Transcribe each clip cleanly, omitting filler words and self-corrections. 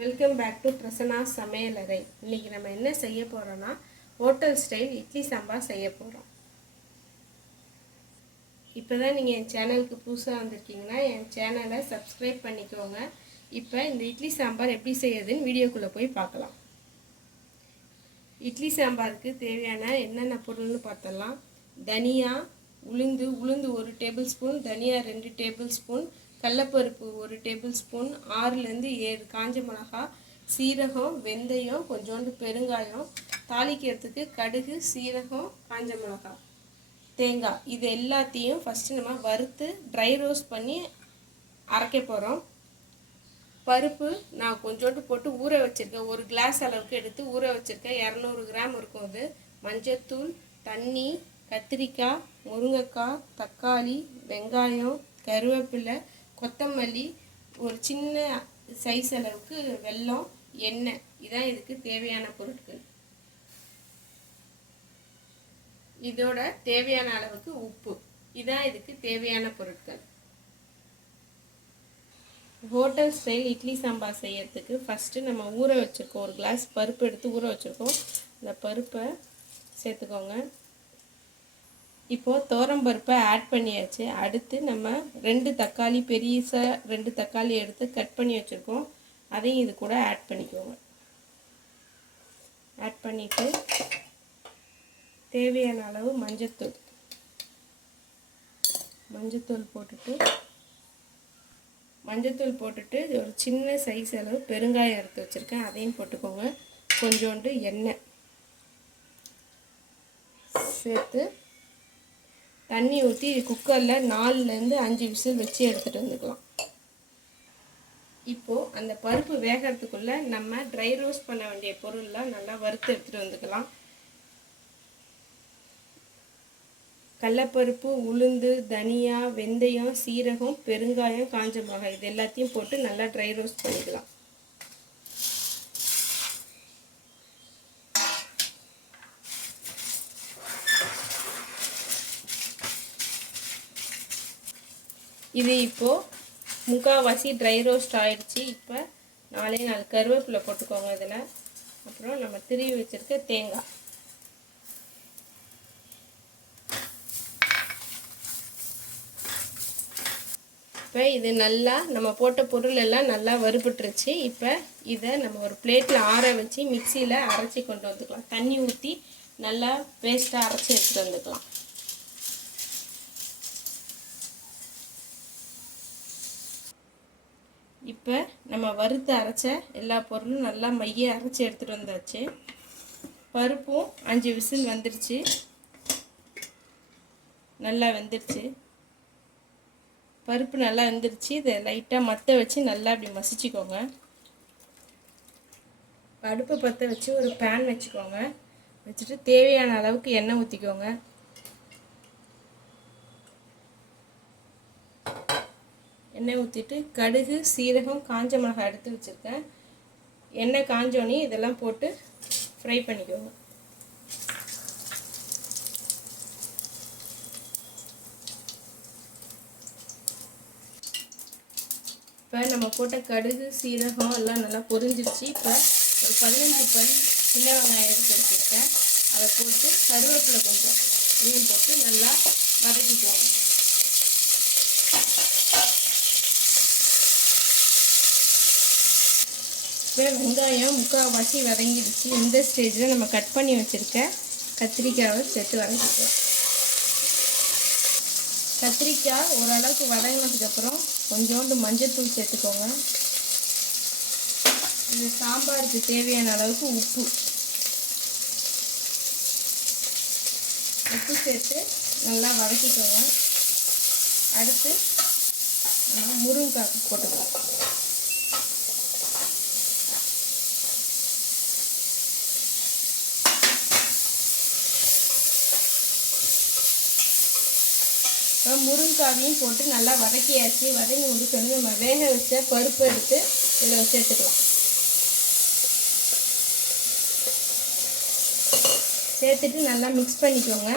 Welcome back to Prasanna சமையலறை. இன்றைக்கி நம்ம என்ன செய்ய போகிறோன்னா ஹோட்டல் ஸ்டைல் இட்லி சாம்பார் செய்ய போகிறோம். இப்போ தான் நீங்கள் என் சேனலுக்கு புதுசாக வந்திருக்கீங்கன்னா என் சேனலை சப்ஸ்கிரைப் பண்ணிக்கோங்க. இப்போ இந்த இட்லி சாம்பார் எப்படி செய்யறதுன்னு வீடியோக்குள்ளே போய் பார்க்கலாம். இட்லி சாம்பாருக்கு தேவையான என்னென்ன பொருள்னு பார்த்தலாம். தனியா, உளுந்து 1 டேபிள் ஸ்பூன், தனியா 2 டேபிள் ஸ்பூன், கடலைப்பருப்பு 1 டேபிள் ஸ்பூன், 6லேருந்து 7 காஞ்ச மிளகா, சீரகம், வெந்தயம், கொஞ்சோண்டு பெருங்காயம், தாளிக்கிறதுக்கு கடுகு, சீரகம், காஞ்ச மிளகா, தேங்காய். இது எல்லாத்தையும் ஃபஸ்ட்டு நம்ம வறுத்து ட்ரை ரோஸ்ட் பண்ணி அரைக்க போகிறோம். பருப்பு நான் கொஞ்சோண்டு போட்டு ஊற வச்சுருக்கேன். 1 கிளாஸ் அளவுக்கு எடுத்து ஊற வச்சுருக்கேன். 200 கிராம் இருக்கும். அது மஞ்சத்தூள், தண்ணி, கத்திரிக்காய், முருங்கைக்காய், தக்காளி, வெங்காயம், கருவேப்பிலை, கொத்தமல்லி, ஒரு சின்ன சைஸ் அளவுக்கு வெல்லம், எண்ணெய். இதான் இதுக்கு தேவையான பொருட்கள். இதோட தேவையான அளவுக்கு உப்பு. இதான் இதுக்கு தேவையான பொருட்கள். ஹோட்டல் ஸ்டைல் இட்லி சாம்பார் செய்யறதுக்கு ஃபஸ்ட்டு நம்ம ஊற வச்சுருக்கோம். 1 கிளாஸ் பருப்பு எடுத்து ஊற வச்சுருக்கோம். இந்த பருப்பை சேர்த்துக்கோங்க. இப்போது துவரம்பருப்பை ஆட் பண்ணியாச்சு. அடுத்து நம்ம 2 தக்காளி, பெரியசாக 2 தக்காளி எடுத்து கட் பண்ணி வச்சுருக்கோம். அதையும் இது கூட ஆட் பண்ணிக்கோங்க. ஆட் பண்ணிவிட்டு தேவையான அளவு மஞ்சத்தூள் போட்டுட்டு ஒரு சின்ன சைஸ் அளவு பெருங்காயம் எடுத்து வச்சுருக்கேன். அதையும் போட்டுக்கோங்க. கொஞ்சோண்டு எண்ணெய் சேர்த்து தண்ணி ஊற்றி குக்கரில் 4லேருந்து 5 விசில் வச்சு எடுத்துகிட்டு வந்துக்கலாம். இப்போது அந்த பருப்பு வேகிறதுக்குள்ளே நம்ம ட்ரை ரோஸ்ட் பண்ண வேண்டிய பொருள்லாம் நல்லா வறுத்து எடுத்துகிட்டு வந்துக்கலாம். கடலைப்பருப்பு, உளுந்து, தனியா, வெந்தயம், சீரகம், பெருங்காயம், காஞ்ச மிளகாய் இது எல்லாத்தையும் போட்டு நல்லா ட்ரை ரோஸ்ட் பண்ணிக்கலாம். இது இப்போது முக்கால்வாசி ட்ரை ரோஸ்ட் ஆகிடுச்சு. இப்போ 4 கருவேப்பிலை போட்டுக்கோங்க இதில். அப்புறம் நம்ம திருவி வச்சுருக்க தேங்காய். இப்போ இது நல்லா நம்ம போட்ட பொருள் எல்லாம் நல்லா வறுபட்டுருச்சு. இப்போ இதை நம்ம ஒரு பிளேட்டில் ஆற வச்சு மிக்சியில் அரைச்சி கொண்டு வந்துக்கலாம். தண்ணி ஊற்றி நல்லா பேஸ்ட்டாக அரைச்சி எடுத்துகிட்டு வந்துக்கலாம். இப்போ நம்ம வறுத்து அரைச்ச எல்லா பொருளும் நல்லா மைய அரைச்சி எடுத்துகிட்டு வந்தாச்சு. பருப்பும் 5 விசில் வந்துருச்சு. நல்லா வெந்துருச்சு. பருப்பு நல்லா வெந்துருச்சு. இதை லைட்டாக மற்ற வச்சு நல்லா அப்படி மசிச்சுக்கோங்க. அடுப்பை பற்ற வச்சு ஒரு பேன் வச்சுக்கோங்க. வச்சுட்டு தேவையான அளவுக்கு எண்ணெய் ஊற்றிக்கோங்க. எண்ணெய் ஊற்றிட்டு கடுகு, சீரகம், காஞ்ச மிளகாய் எடுத்து வச்சுருக்கேன். எண்ணெய் காஞ்சோன்னே இதெல்லாம் போட்டு ஃப்ரை பண்ணிக்கோங்க. இப்போ நம்ம போட்ட கடுகு, சீரகம் எல்லாம் நல்லா பொரிஞ்சிருச்சு. இப்போ ஒரு 15 பல் சின்ன வெங்காயம் எடுத்து வச்சுருக்கேன். அதை போட்டு கருவேப்பிலை கொஞ்சம் இதையும் போட்டு நல்லா வதக்கிக்குவோம். இப்போ வெங்காயம் முக்கால்வாசி வதங்கிடுச்சு. இந்த ஸ்டேஜில் நம்ம கட் பண்ணி வச்சுருக்க கத்திரிக்காயை சேர்த்து வதக்கிக்குவோம். கத்திரிக்காய் ஓரளவுக்கு வதங்கினதுக்கப்புறம் கொஞ்சோண்டு மஞ்சத்தூள் சேர்த்துக்கோங்க. இந்த சாம்பாருக்கு தேவையான அளவுக்கு உப்பு சேர்த்து நல்லா வதக்கிக்கோங்க. அடுத்து முருங்கைக்காய் போட்டுக்கலாம். முருங்கைக்காவையும் போட்டு நல்லா வதக்கியாச்சு. வதங்கி முடிச்சோன்னு நம்ம வேக வச்ச பருப்பு எடுத்து இதில் சேர்த்துக்கலாம். சேர்த்துட்டு நல்லா மிக்ஸ் பண்ணிக்கோங்க.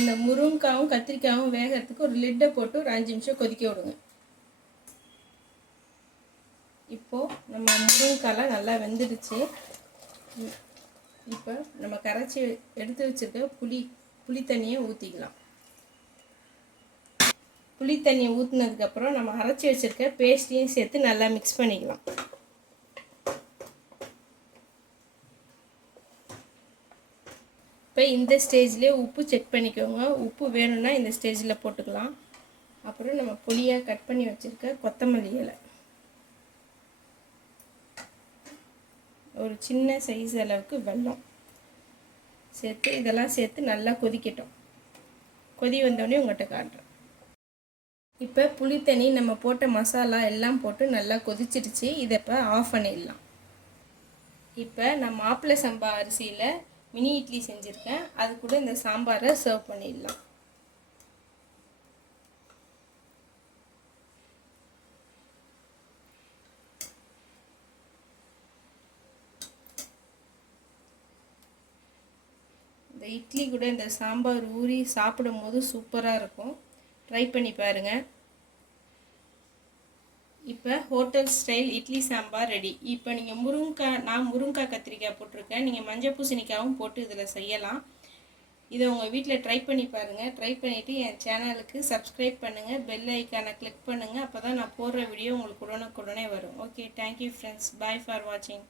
இந்த முருங்கைக்காவும் கத்திரிக்காயும் வேகிறதுக்கு ஒரு லிட்டை போட்டு ஒரு 5 நிமிஷம் கொதிக்க விடுங்க. இப்போது நம்ம முருங்கைக்காலாம் நல்லா வெந்துடுச்சு. இப்போ நம்ம கரைச்சி எடுத்து வச்சுருக்க புளி தண்ணியை ஊற்றிக்கலாம். புளி தண்ணியை ஊற்றினதுக்கப்புறம் நம்ம அரைச்சி வச்சுருக்க பேஸ்ட்டையும் சேர்த்து நல்லா மிக்ஸ் பண்ணிக்கலாம். இப்போ இந்த ஸ்டேஜ்லேயே உப்பு செக் பண்ணிக்கோங்க. உப்பு வேணும்னா இந்த ஸ்டேஜில் போட்டுக்கலாம். அப்புறம் நம்ம பொடியாக கட் பண்ணி வச்சுருக்க கொத்தமல்லி இலை, ஒரு சின்ன சைஸ் அளவுக்கு வெல்லம் சேர்த்து இதெல்லாம் சேர்த்து நல்லா கொதிக்கட்டும். கொதி வந்தோடனே உங்கள்கிட்ட காட்டுறேன். இப்போ புளி தண்ணி நம்ம போட்ட மசாலா எல்லாம் போட்டு நல்லா கொதிச்சிடுச்சு. இதை இப்போ ஆஃப் பண்ணிடலாம். இப்போ நான் மாப்பிள்ளை சம்பா அரிசியில் மினி இட்லி செஞ்சுருக்கேன். அது கூட இந்த சாம்பாரை சர்வ் பண்ணிடலாம். இந்த இட்லி கூட இந்த சாம்பார் ஊறி சாப்பிடும் போது சூப்பராக இருக்கும். ட்ரை பண்ணி பாருங்கள். இப்போ hotel style idli sambar ready. இப்போ நீங்கள் நான் முருங்கைக்காய் கத்திரிக்காய் போட்டிருக்கேன். நீங்கள் மஞ்சள் பூசணிக்காயும் போட்டு இதில் செய்யலாம். இதை உங்கள் வீட்டில் ட்ரை பண்ணி பாருங்கள். ட்ரை பண்ணிவிட்டு என் சேனலுக்கு சப்ஸ்கிரைப் பண்ணுங்கள், பெல் ஐக்கானை கிளிக் பண்ணுங்கள். அப்போ தான் நான் போடுற வீடியோ உங்களுக்கு உடனுக்குடனே வரும். Okay, thank you friends. Bye for வாட்சிங்.